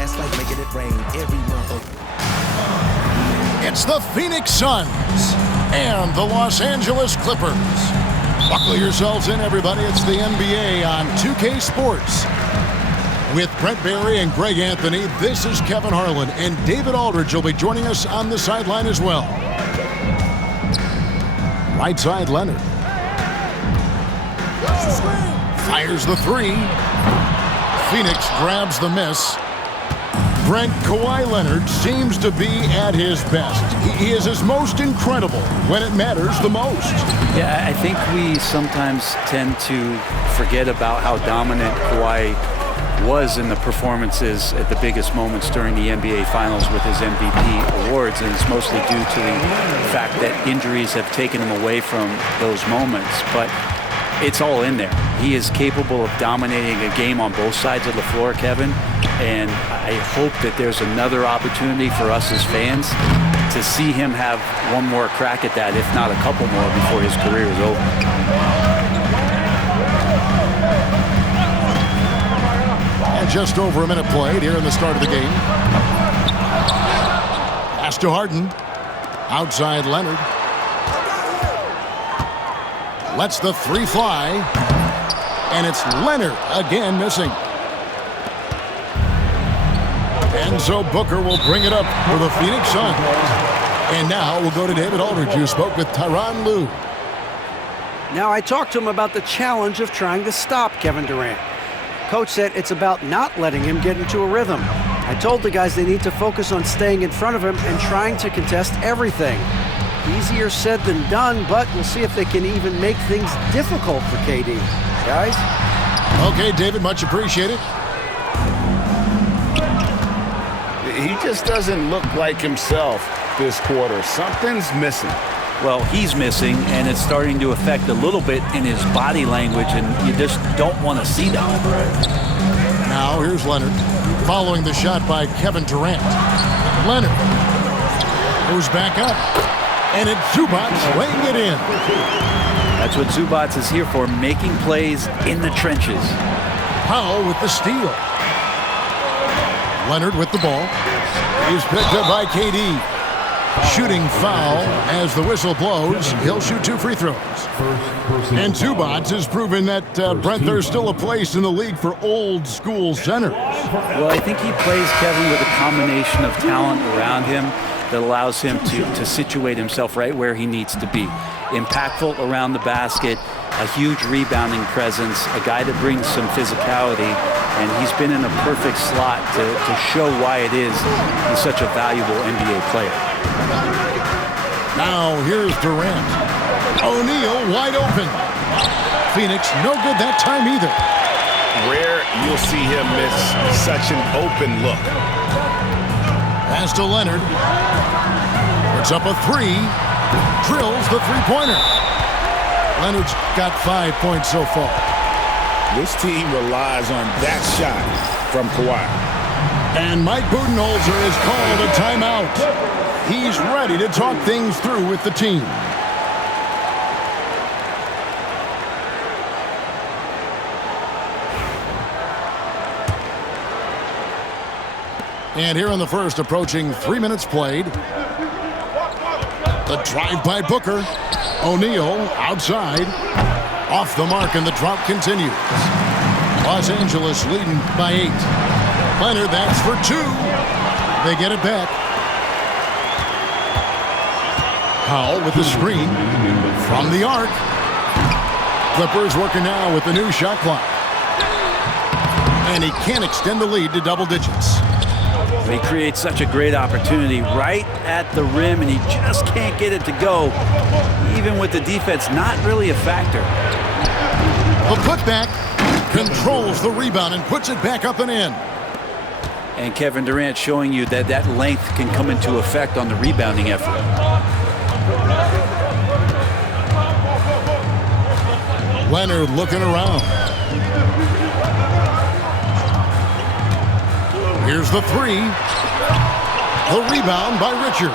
That's like making it rain every month. It's the Phoenix Suns and the Los Angeles Clippers. Buckle yourselves in, everybody. It's the NBA on 2K Sports. With Brent Barry and Greg Anthony, this is Kevin Harlan, and David Aldridge will be joining us on the sideline as well. Right side, Leonard. Fires the three. Phoenix grabs the miss. Brent, Kawhi Leonard seems to be at his best. He is his most incredible when it matters the most. Yeah, I think we sometimes tend to forget about how dominant Kawhi was in the performances at the biggest moments during the NBA Finals with his MVP awards, and it's mostly due to the fact that injuries have taken him away from those moments. But it's all in there. He is capable of dominating a game on both sides of the floor, Kevin, and I hope that there's another opportunity for us as fans to see him have one more crack at that, if not a couple more, before his career is over. And just over a minute played here in the start of the game. Pass to Harden. Outside Leonard. Lets the three fly. And it's Leonard again missing. And so Booker will bring it up for the Phoenix Suns. And now we'll go to David Aldridge, who spoke with Tyronn Lue. Now, I talked to him about the challenge of trying to stop Kevin Durant. Coach said it's about not letting him get into a rhythm. I told the guys they need to focus on staying in front of him and trying to contest everything. Easier said than done, but we'll see if they can even make things difficult for KD. Guys? Okay, David, much appreciated. He just doesn't look like himself this quarter. Something's missing. Well, he's missing, and it's starting to affect a little bit in his body language, and you just don't want to see that. Now, here's Leonard, following the shot by Kevin Durant. Leonard goes back up, and it's Zubac laying it in. That's what Zubac is here for, making plays in the trenches. Powell with the steal. Leonard with the ball. He's picked up by KD. Shooting foul as the whistle blows. He'll shoot 2 free throws. And Zubac has proven that, Brent, there's still a place in the league for old school centers. Well, I think he plays, Kevin, with a combination of talent around him that allows him to situate himself right where he needs to be. Impactful around the basket, a huge rebounding presence, a guy that brings some physicality, and he's been in a perfect slot to show why it is he's such a valuable NBA player. Now here's Durant. O'Neal wide open. Phoenix no good that time either. Rare you'll see him miss such an open look. Pass to Leonard. Puts up a three. Drills the three-pointer. Leonard's got 5 points so far. This team relies on that shot from Kawhi. And Mike Budenholzer has called a timeout. He's ready to talk things through with the team. And here in the first, approaching 3 minutes played. The drive by Booker. O'Neal outside. Off the mark, and the drought continues. Los Angeles leading by 8. Leonard, that's for 2. They get it back. Powell with the screen from the arc. Clippers working now with the new shot clock. And he can't extend the lead to double digits. He creates such a great opportunity right at the rim, and he just can't get it to go. Even with the defense not really a factor. The putback controls the rebound and puts it back up and in. And Kevin Durant showing you that that length can come into effect on the rebounding effort. Leonard looking around. Here's the three. The rebound by Richards.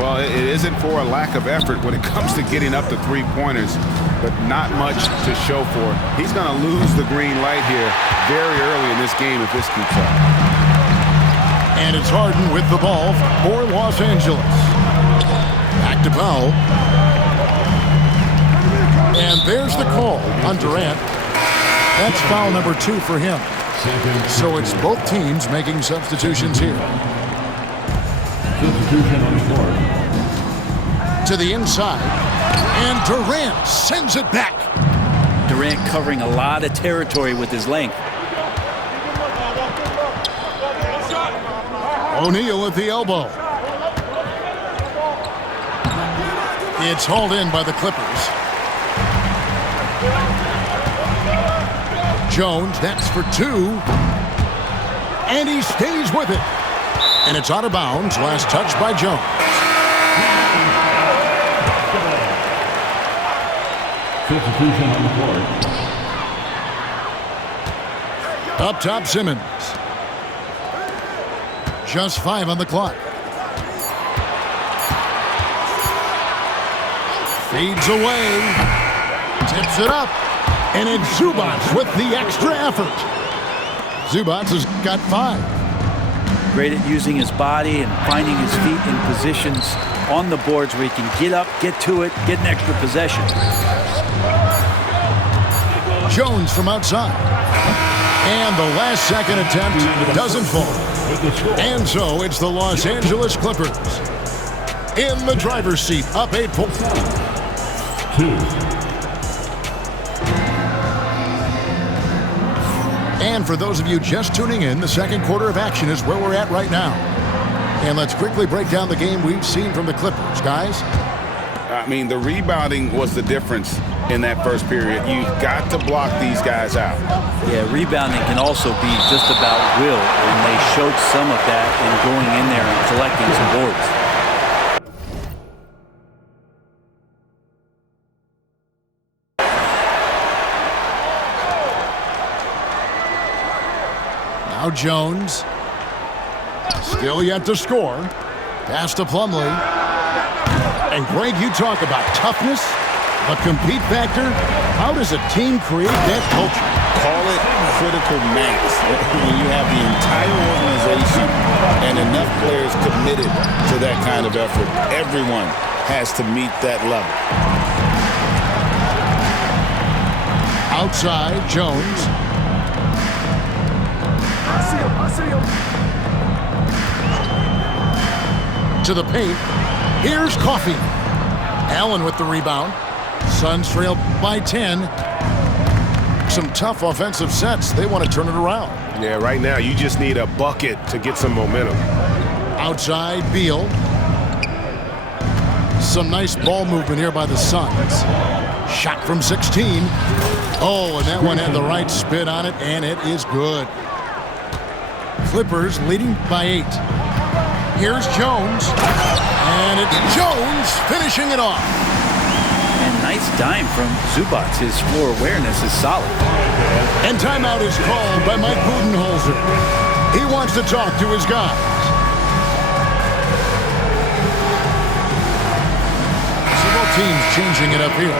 Well, it isn't for a lack of effort when it comes to getting up to three-pointers, but not much to show for it. He's going to lose the green light here very early in this game if this keeps up. And it's Harden with the ball for Los Angeles. Back to Powell. And there's the call on Durant. That's foul number 2 for him. So it's both teams making substitutions here. Substitution on the court. To the inside. And Durant sends it back. Durant covering a lot of territory with his length. O'Neal at the elbow. It's hauled in by the Clippers. Jones, that's for 2. And he stays with it. And it's out of bounds. Last touch by Jones. Substitution on the court. Up top, Simmons. Just 5 on the clock. Fades away. Tips it up. And it's Zubac with the extra effort. Zubac has got 5. Great at using his body and finding his feet in positions on the boards where he can get up, get to it, get an extra possession. Jones from outside. And the last second attempt doesn't fall. And so it's the Los Angeles Clippers in the driver's seat, up 8 points. 2. And for those of you just tuning in, the second quarter of action is where we're at right now. And let's quickly break down the game we've seen from the Clippers, guys. I mean, the rebounding was the difference in that first period. You've got to block these guys out. Yeah, rebounding can also be just about will, and they showed some of that in going in there and collecting some boards. Now Jones. Still yet to score. Pass to Plumlee. And Greg, you talk about toughness, a compete factor. How does a team create that culture? Call it critical mass. When you have the entire organization and enough players committed to that kind of effort, everyone has to meet that level. Outside, Jones. I see him. To the paint. Here's Coffey. Allen with the rebound. Suns trail by 10. Some tough offensive sets. They want to turn it around. Yeah, right now you just need a bucket to get some momentum. Outside, Beal. Some nice ball movement here by the Suns. Shot from 16. Oh, and that one had the right spin on it, and it is good. Clippers leading by 8. Here's Jones. And it's Jones finishing it off. And nice dime from Zubac. His floor awareness is solid. And timeout is called by Mike Budenholzer. He wants to talk to his guys. Several teams changing it up here.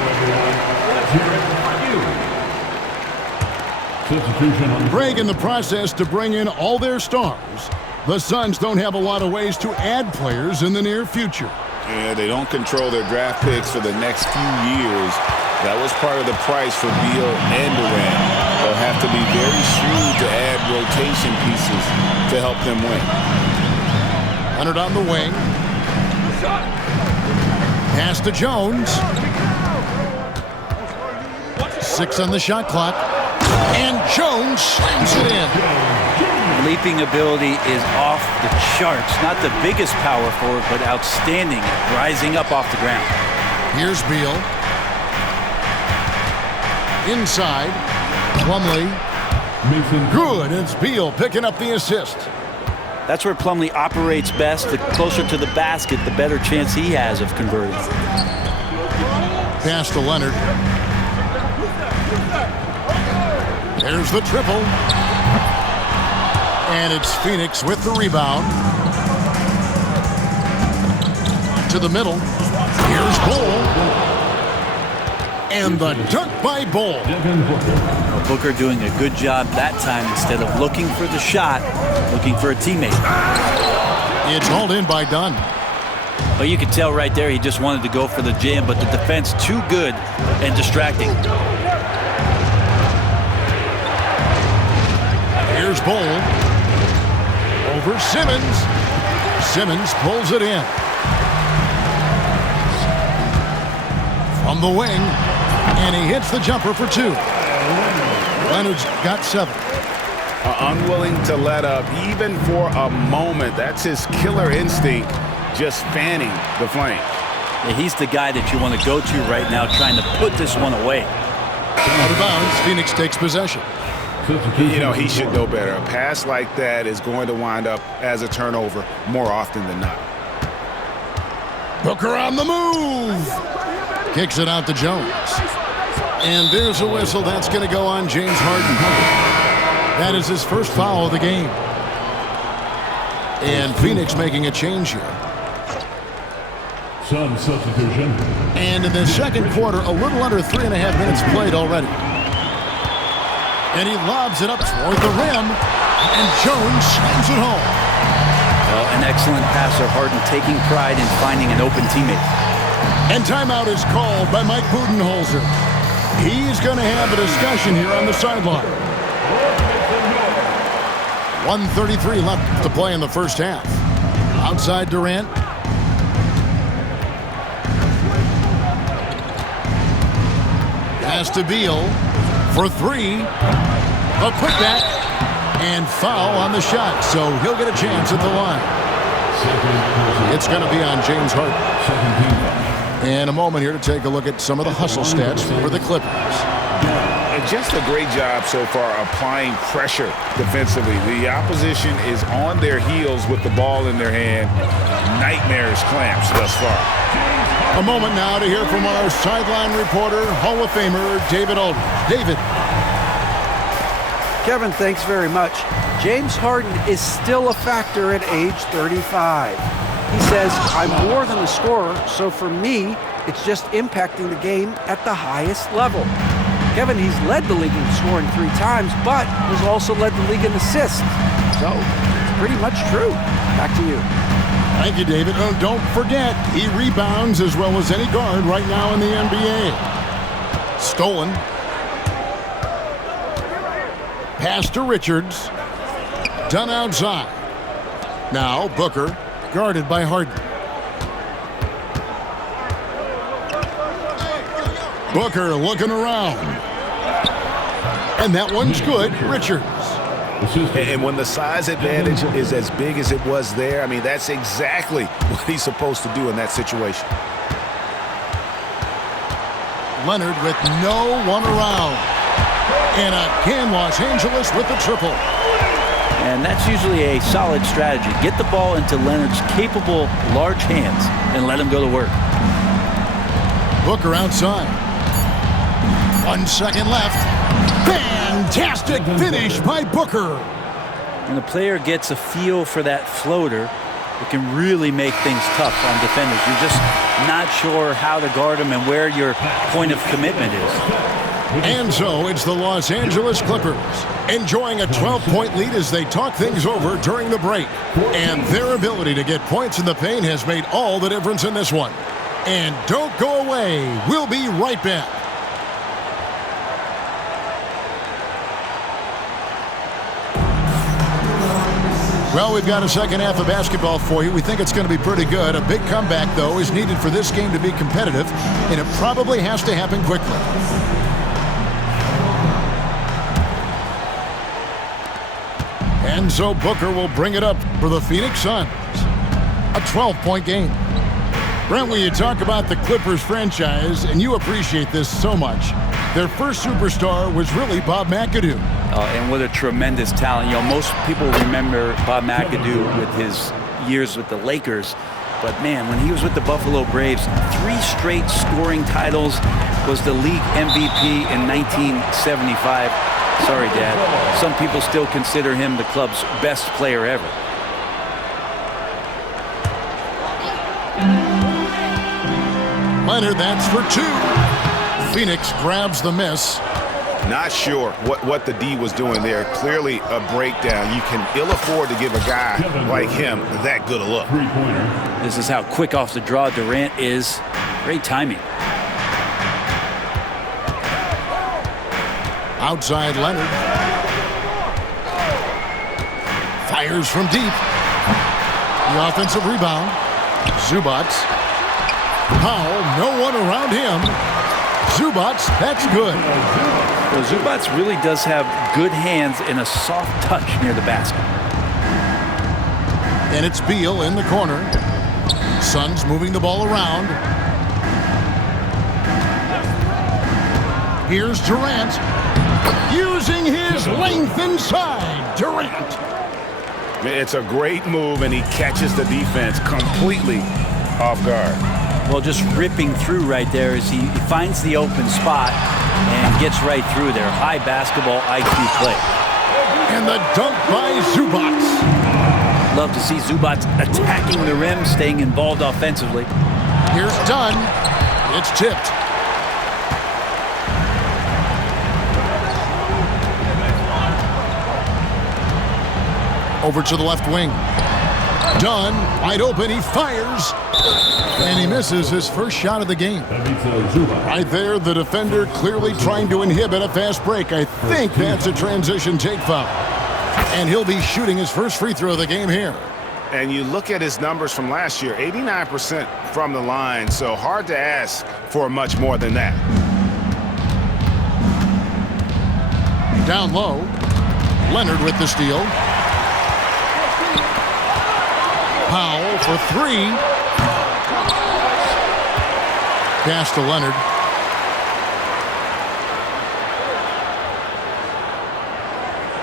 Substitution on the Greg in the process to bring in all their stars. The Suns don't have a lot of ways to add players in the near future. Yeah, they don't control their draft picks for the next few years. That was part of the price for Beal and Durant. They'll have to be very shrewd to add rotation pieces to help them win. Leonard on the wing. Pass to Jones. 6 on the shot clock. And Jones slams it in. Leaping ability is off the charts. Not the biggest power forward, but outstanding at rising up off the ground. Here's Beal. Inside. Plumlee. Mason. Good. It's Beal picking up the assist. That's where Plumlee operates best. The closer to the basket, the better chance he has of converting. Pass to Leonard. There's the triple. And it's Phoenix with the rebound. To the middle. Here's Bol. And the dunk by Bol. Booker doing a good job that time. Instead of looking for the shot, looking for a teammate. It's hauled in by Dunn. Well, you could tell right there he just wanted to go for the jam, but the defense too good and distracting. Here's Bol. Over Simmons. Simmons pulls it in. From the wing. And he hits the jumper for 2. Leonard's got 7. Unwilling to let up even for a moment. That's his killer instinct, just fanning the flame. Yeah, he's the guy that you want to go to right now, trying to put this one away. Out of bounds, Phoenix takes possession. You know, he should know better. A pass like that is going to wind up as a turnover more often than not. Booker on the move. Kicks it out to Jones. And there's a whistle. That's going to go on James Harden. That is his first foul of the game. And Phoenix making a change here. Sun substitution. And in the second quarter, a little under 3.5 minutes played already. And he lobs it up toward the rim. And Jones slams it home. Well, an excellent passer, Harden taking pride in finding an open teammate. And timeout is called by Mike Budenholzer. He's going to have a discussion here on the sideline. 1:33 left to play in the first half. Outside Durant. Pass to Beal for 3. A putback and foul on the shot, so he'll get a chance at the line. It's going to be on James Harden. And a moment here to take a look at some of the hustle stats for the Clippers. And just a great job so far applying pressure defensively. The opposition is on their heels with the ball in their hand. Nightmares clamps thus far. A moment now to hear from our sideline reporter, Hall of Famer David Aldridge. David. Kevin, thanks very much. James Harden is still a factor at age 35. He says, I'm more than a scorer, so for me, it's just impacting the game at the highest level. Kevin, he's led the league in scoring 3 times, but has also led the league in assists. So, pretty much true. Back to you. Thank you, David. Oh, don't forget, he rebounds as well as any guard right now in the NBA. Stolen. Pass to Richards. Done outside. Now, Booker. Guarded by Harden. Booker looking around. And that one's good. Richards. And when the size advantage is as big as it was there, I mean, that's exactly what he's supposed to do in that situation. Leonard with no one around. And again, Los Angeles with the triple. And that's usually a solid strategy. Get the ball into Leonard's capable, large hands and let him go to work. Booker outside. 1 second left. Fantastic finish by Booker. When the player gets a feel for that floater, it can really make things tough on defenders. You're just not sure how to guard them and where your point of commitment is. And so it's the Los Angeles Clippers enjoying a 12-point lead as they talk things over during the break. And their ability to get points in the paint has made all the difference in this one. And don't go away. We'll be right back. Well, we've got a second half of basketball for you. We think it's going to be pretty good. A big comeback, though, is needed for this game to be competitive, and it probably has to happen quickly. And so Booker will bring it up for the Phoenix Suns. A 12-point game. Brent, when you talk about the Clippers franchise, and you appreciate this so much, their first superstar was really Bob McAdoo. And what a tremendous talent. You know, most people remember Bob McAdoo with his years with the Lakers. But, man, when he was with the Buffalo Braves, 3 straight scoring titles, was the league MVP in 1975. Sorry, Dad. Some people still consider him the club's best player ever. Leonard, that's for 2. Phoenix grabs the miss. Not sure what the D was doing there. Clearly a breakdown. You can ill afford to give a guy like him that good a look. Three-pointer. This is how quick off the draw Durant is. Great timing. Outside Leonard. Fires from deep. The offensive rebound. Zubac. Powell, no one around him. Zubac, that's good. Well, Zubac really does have good hands and a soft touch near the basket. And it's Beal in the corner. Suns moving the ball around. Here's Durant. Using his length inside. Durant. It's a great move, and he catches the defense completely off guard. Well, just ripping through right there as he finds the open spot and gets right through there. High basketball IQ play. And the dunk by Zubac. Love to see Zubac attacking the rim, staying involved offensively. Here's Dunn. It's tipped. Over to the left wing. Dunn, wide open, he fires. And he misses his first shot of the game. Right there, the defender clearly trying to inhibit a fast break. I think that's a transition take foul. And he'll be shooting his first free throw of the game here. And you look at his numbers from last year, 89% from the line, so hard to ask for much more than that. Down low, Leonard with the steal. Powell for three. Pass to Leonard.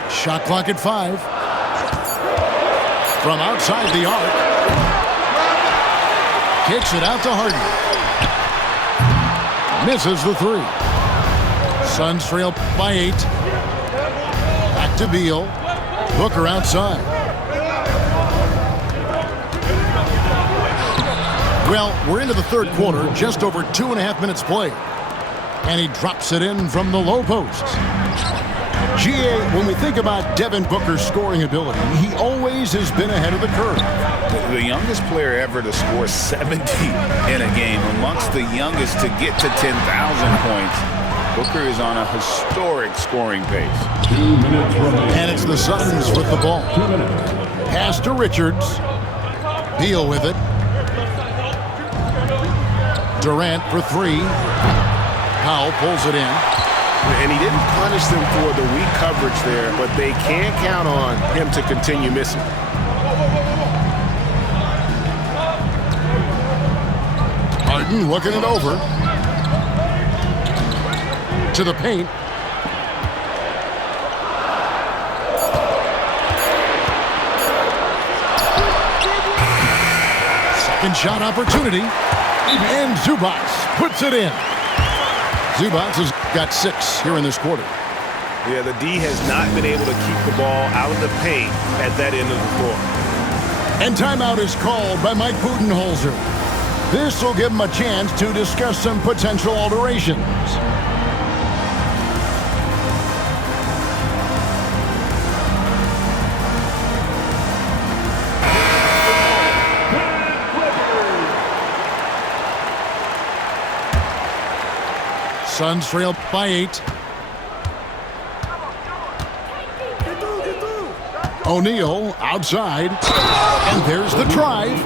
Shot clock at 5. From outside the arc. Kicks it out to Harden. Misses the 3. Suns trail by 8. Back to Beal. Booker outside. Well, we're into the third quarter, just over 2.5 minutes played. And he drops it in from the low post. GA, when we think about Devin Booker's scoring ability, he always has been ahead of the curve. The youngest player ever to score 70 in a game, amongst the youngest to get to 10,000 points. Booker is on a historic scoring pace. 2 minutes remaining. And it's the Suns with the ball. 2 minutes. Pass to Richards. Beal with it. Durant for 3. Powell pulls it in. And he didn't punish them for the weak coverage there, but they can count on him to continue missing. Harden looking it over. To the paint. Second shot opportunity. And Zubac puts it in. Zubac has got 6 here in this quarter. Yeah, the D has not been able to keep the ball out of the paint at that end of the floor. And timeout is called by Mike Budenholzer. This will give him a chance to discuss some potential alterations. Suns trail by 8. O'Neal outside. And there's the drive.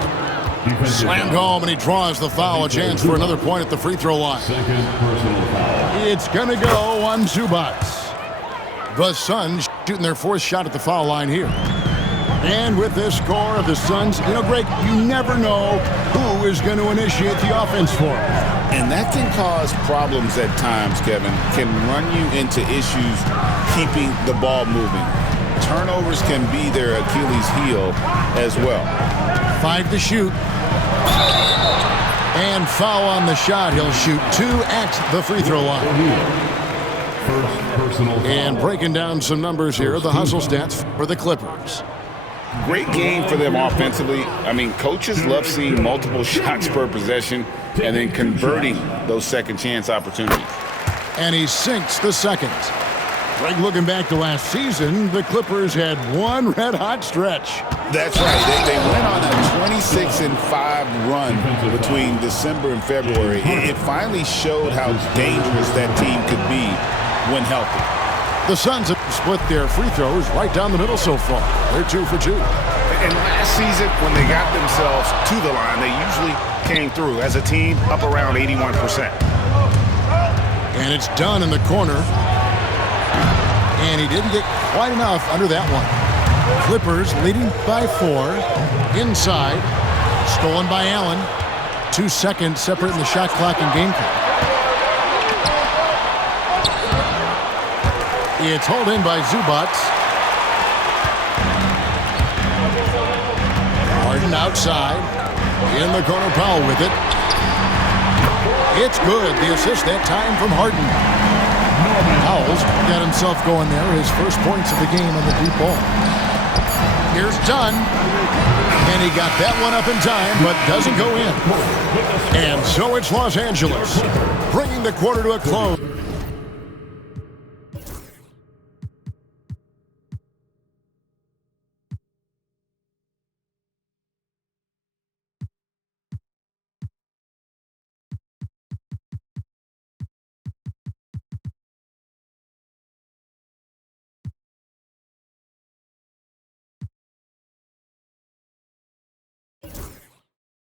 Slammed home, and he draws the foul. A chance for another point at the free throw line. Second personal foul. It's going to go on Zubac. The Suns shooting their 4th shot at the foul line here. And with this score of the Suns, you know, Greg, you never know who is going to initiate the offense for them. And that can cause problems at times, Kevin. Can run you into issues keeping the ball moving. Turnovers can be their Achilles heel as well. 5 to shoot. And foul on the shot. He'll shoot 2 at the free throw line. First personal foul. And breaking down some numbers here, the hustle stats for the Clippers. Great game for them offensively. I mean, coaches love seeing multiple shots per possession and then converting those second chance opportunities. And he sinks the second. Greg, looking back to last season, the Clippers had one red-hot stretch. That's right. They went on a 26-5 run between December and February. It finally showed how dangerous that team could be when healthy. The Suns have split their free throws right down the middle so far. They're 2 for 2. And last season, when they got themselves to the line, they usually came through as a team up around 81%. And it's done in the corner. And he didn't get quite enough under that one. Clippers leading by 4. Inside. Stolen by Allen. 2 seconds separating the shot clock and game clock. It's hauled in by Zubac. Harden outside. In the corner, Powell with it. It's good. The assist that time from Harden. Powell's got himself going there. His first points of the game on the deep ball. Here's Dunn. And he got that one up in time, but doesn't go in. And so it's Los Angeles, bringing the quarter to a close.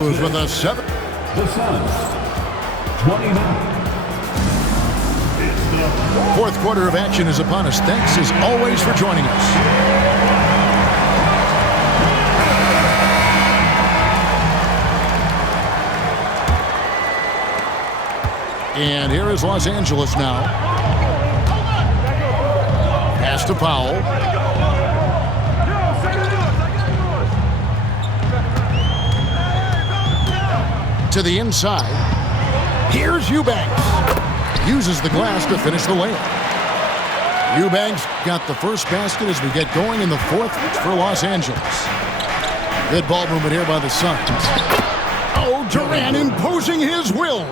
With a 7. The Suns, 29. Fourth quarter of action is upon us. Thanks as always for joining us. And here is Los Angeles now. Pass to Powell. To the inside. Here's Eubanks. Uses the glass to finish the layup. Eubanks got the first basket as we get going in the fourth for Los Angeles. Good ball movement here by the Suns. Oh, Durant imposing his will.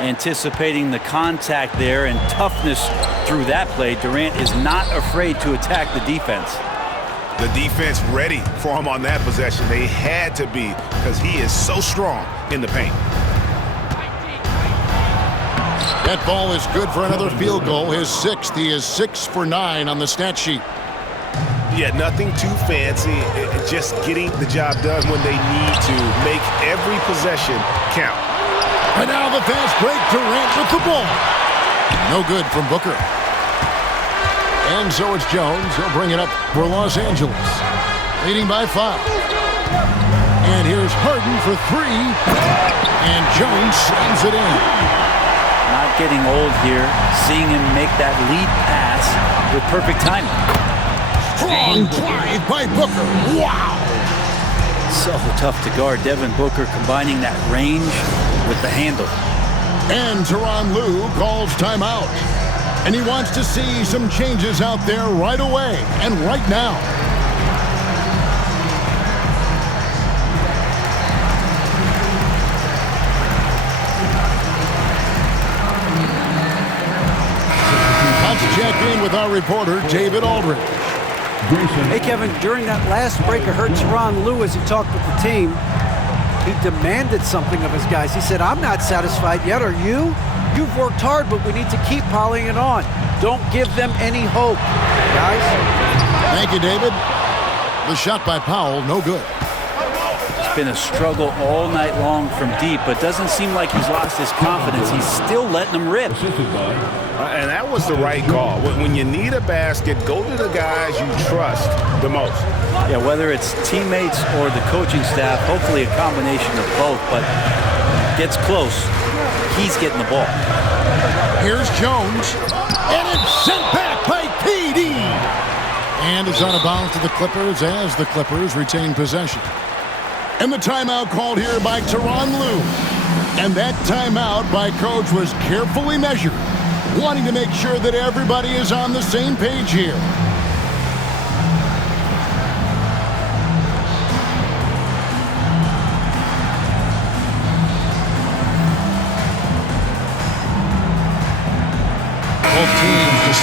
Anticipating the contact there and toughness through that play, Durant is not afraid to attack the defense. The defense ready for him on that possession. They had to be because he is so strong in the paint. That ball is good for another field goal. His 6th. He is 6 for 9 on the stat sheet. Yeah, nothing too fancy. Just getting the job done when they need to. Make every possession count. And now the fast break. Durant with the ball. No good from Booker. And so it's Jones. He'll bring it up for Los Angeles. Leading by 5. And here's Harden for 3. And Jones slams it in. Not getting old here. Seeing him make that lead pass with perfect timing. Strong drive by Booker. Wow. So tough to guard. Devin Booker combining that range with the handle. And Tyronn Lue calls timeout. And he wants to see some changes out there right away and right now. Let's check in with our reporter, David Aldridge. Hey, Kevin, during that last break, I heard Tyronn Lue as he talked with the team. He demanded something of his guys. He said, I'm not satisfied yet. Are you? You've worked hard, but we need to keep piling it on. Don't give them any hope, guys. Thank you, David. The shot by Powell, no good. It's been a struggle all night long from deep, but doesn't seem like he's lost his confidence. He's still letting them rip. And that was the right call. When you need a basket, go to the guys you trust the most. Yeah, whether it's teammates or the coaching staff, hopefully a combination of both, but gets close. He's getting the ball. Here's Jones, and it's sent back by KD. And it's out of bounds to the Clippers as the Clippers retain possession. And the timeout called here by Tyronn Lue. And that timeout by Coach was carefully measured, wanting to make sure that everybody is on the same page here.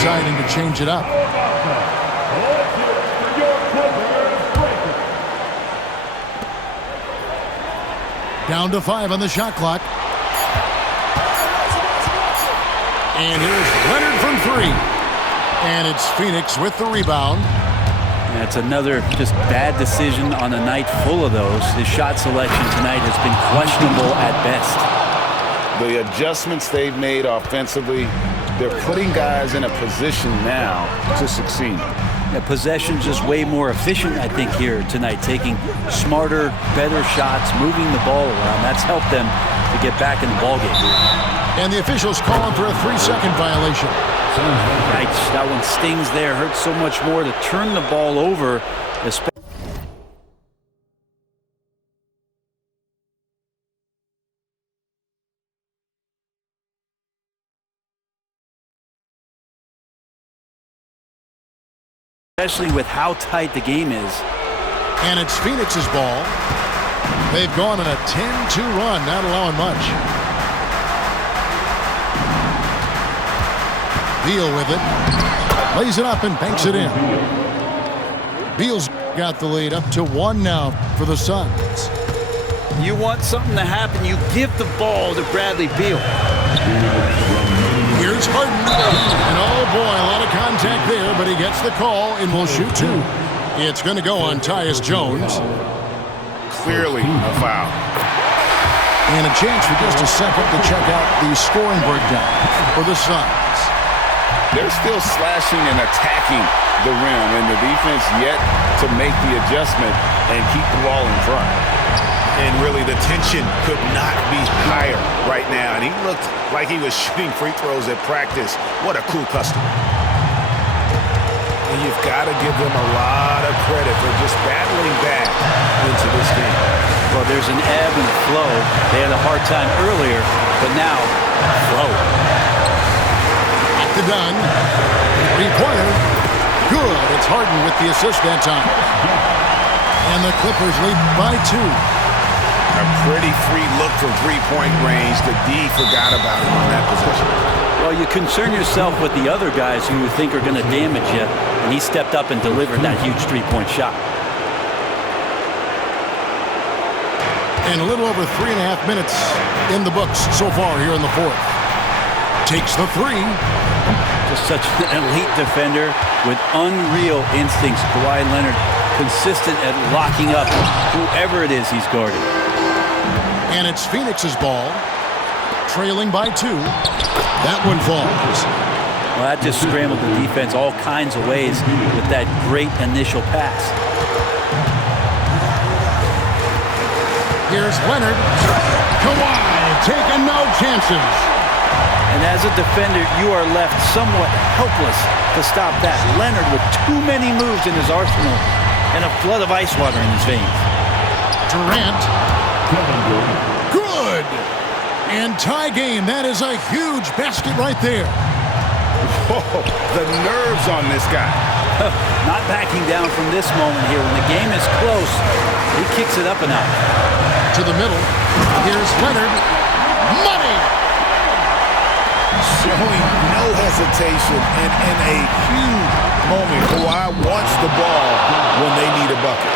deciding to change it up. Down to 5 on the shot clock. And here's Leonard from 3. And it's Phoenix with the rebound. That's another just bad decision on a night full of those. His shot selection tonight has been questionable at best. The adjustments they've made offensively, they're putting guys in a position now to succeed. Yeah, possession's just way more efficient, I think, here tonight, taking smarter, better shots, moving the ball around. That's helped them to get back in the ballgame. And the officials calling for a 3-second violation. Right, that one stings there. Hurts so much more to turn the ball over, especially with how tight the game is. And it's Phoenix's ball. They've gone on a 10-2 run, not allowing much. Beal with it. Lays it up and banks it in. Beal's got the lead up to 1 now for the Suns. You want something to happen, you give the ball to Bradley Beal. Here's Harden. And oh boy, a lot of contact there, but he gets the call and will shoot 2. It's going to go on Tyus Jones. Clearly a foul. And a chance for just a second to check out the scoring breakdown for the Suns. They're still slashing and attacking the rim, and the defense yet to make the adjustment and keep the ball in front. And really, the tension could not be higher right now. And he looked like he was shooting free throws at practice. What a cool customer. And you've got to give them a lot of credit for just battling back into this game. Well, there's an ebb and flow. They had a hard time earlier, but now, flow. The gun. 3-pointer. Good. It's Harden with the assist that time. And the Clippers lead by 2. A pretty free look from three-point range. The D forgot about him on that possession. Well, you concern yourself with the other guys who you think are going to damage you, and he stepped up and delivered that huge 3-point shot. And a little over 3.5 minutes in the books so far here in the 4th. Takes the 3. Just such an elite defender with unreal instincts. Kawhi Leonard consistent at locking up whoever it is he's guarding. And it's Phoenix's ball. Trailing by 2. That one falls. Well, that just scrambled the defense all kinds of ways with that great initial pass. Here's Leonard. Kawhi taking no chances. And as a defender, you are left somewhat helpless to stop that. Leonard with too many moves in his arsenal and a flood of ice water in his veins. Durant. Good. And tie game. That is a huge basket right there. Whoa, the nerves on this guy. Not backing down from this moment here. When the game is close, he kicks it up a notch. To the middle. Here's Leonard. Money. Showing no hesitation and in a huge moment. Kawhi wants the ball when they need a bucket.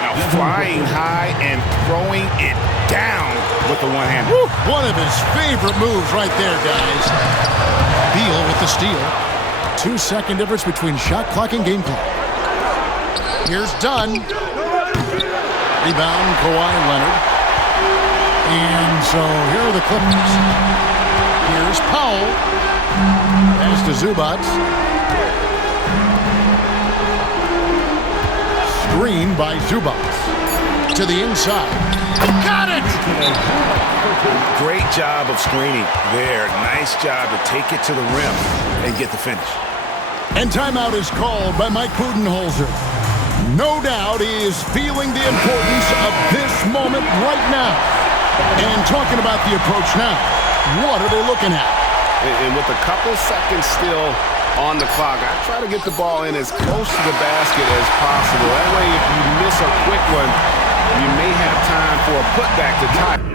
Now flying high and throwing it down with the one-hand. One of his favorite moves right there, guys. Beal with the steal. 2-second difference between shot clock and game clock. Here's Dunn. Rebound, Kawhi Leonard. And so here are the Clippers. Here's Powell. Pass to Zubac. Screen by Zubac. To the inside. Got it! Great job of screening there. Nice job to take it to the rim and get the finish. And timeout is called by Mike Budenholzer. No doubt he is feeling the importance of this moment right now. And talking about the approach now, what are they looking at? And with a couple seconds still on the clock, I try to get the ball in as close to the basket as possible. That way, if you miss a quick one, you may have time for a putback to tie.